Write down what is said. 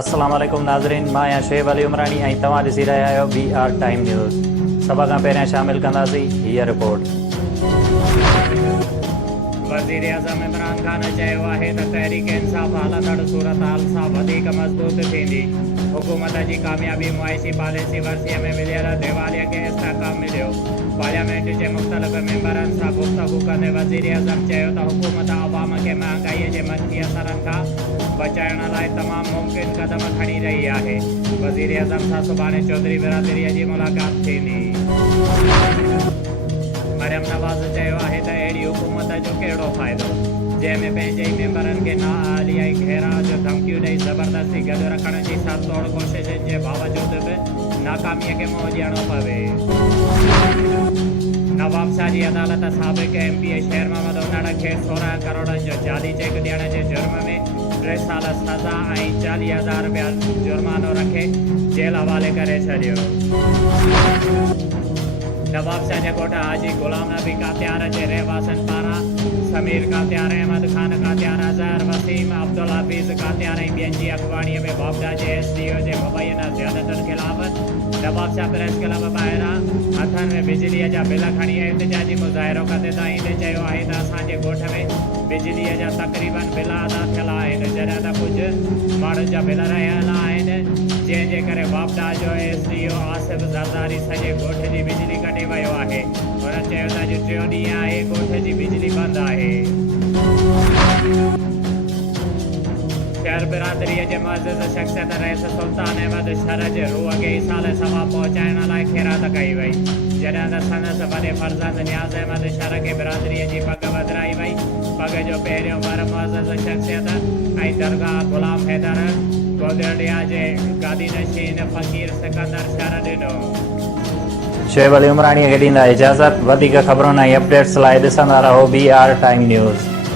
अस्सलाम वालेकुम नाज़रीन, मां आहियां शुएब अली उमरानी ऐं तव्हां ॾिसी रहिया आहियो BR टाइम न्यूज़। सभ खां पहिरियां शामिल कंदासीं हीअ रिपोर्ट। वज़ीर आज़म इमरान ख़ान चयो आहे त तहरीक इंसाफ़ हलंदड़ सूरतहाल सां वधीक मज़बूत थींदी। हुकूमत जी कामयाबी मुआशी पॉलिसी वर्सीअ में मिलियल दिवालिया खे इस्तेहकाम मिलियो। पार्लियामेंट जे मुख़्तलिफ़ मेंबरनि सां गुफ़्तगू कंदे वज़ीर आज़म चयो त हुकूमत अवाम खे महांगाईअ जे मनफ़ी असरनि खां बचाइण लाइ तमामु मुमकिन क़दम खणी रही आहे। वज़ीर आज़म सां सुभाणे चौधरी बिरादरीअ जी मुलाक़ात थींदी। मरियम नवाज़ चयो आहे त अहिड़ी हुकूमत जो कहिड़ो फ़ाइदो जंहिंमें पंहिंजे ई मेंबरनि खे नाअहलियाई घेरा जो धमकियूं ॾेई ज़बरदस्ती गॾु रखण जी सरतोड़ कोशिशुनि जे बावजूदि बि नाकामीअ खे मुंहुं ॾियणो पवे। नवाब शाह जी अदालत साबिक़ MP शेर मोहम्मद उन्हड़ खे 16 करोड़नि जो जाली चेक ॾियण जे जुर्म में 3 साल सज़ा ऐं 40,000 रुपया जुर्मानो रखे जेल हवाले करे छॾियो। नवाब शाह जे ॻोठ हाजी गुलाम नबी कात्यार जे रहवासनि पारां समीर कात्यार, अहमद खान कात्यार, अज़हर वसीम, अब्दुल हफीज़ कात्यार ऐं ॿियनि जी अॻुवाणीअ में बाबडा जे SDO जे मुबैना ज़ियादतुनि ख़िलाफ़ नवाब शाह प्रेस क्लब ॿाहिरां हथनि में बिजलीअ जा बिल खणी एहतिजाजी मुज़ाहिरो कंदे ताईं चयो आहे त असांजे ॻोठ में बिजलीअ जा तक़रीबन बिल अदा थियल आहिनि, जॾहिं त कुझु माण्हुनि जा बिल रहियल आहिनि, जंहिंजे करे बाबडा जो SDO आसिफ ज़रदारी सॼे ॻोठ जी बिजली कटे वियो आहे। हुन चयो त अॼु 3 ॾींहं आहे ॻोठ जी बिजली बंदि आहे। शहर बिरादरीअ जे मुअज़्ज़ज़ शख़्सियत रईस सुल्तान अहमद शरज रूह खे ईसाल सवाब पहुचाइण लाइ ख़ैरात कई वई, जॾहिं त संदसि वॾे फर्ज़ंद नियाज़ अहमद शर खे बिरादरीअ जी पग वधाई वई। पग जो पहिरियों बर मुअज़्ज़ज़ शख़्सियत ऐं दरगाह गुलाम हैदर गोदड़िया जे गादी नशीन फ़क़ीर सिकंदर शर ॾिनो। शुएब अली उमरानीअ खे ॾींदा इजाज़त। वधीक ख़बरुनि ऐं अपडेट्स लाइ ॾिसंदा रहो BR टाइम न्यूज़।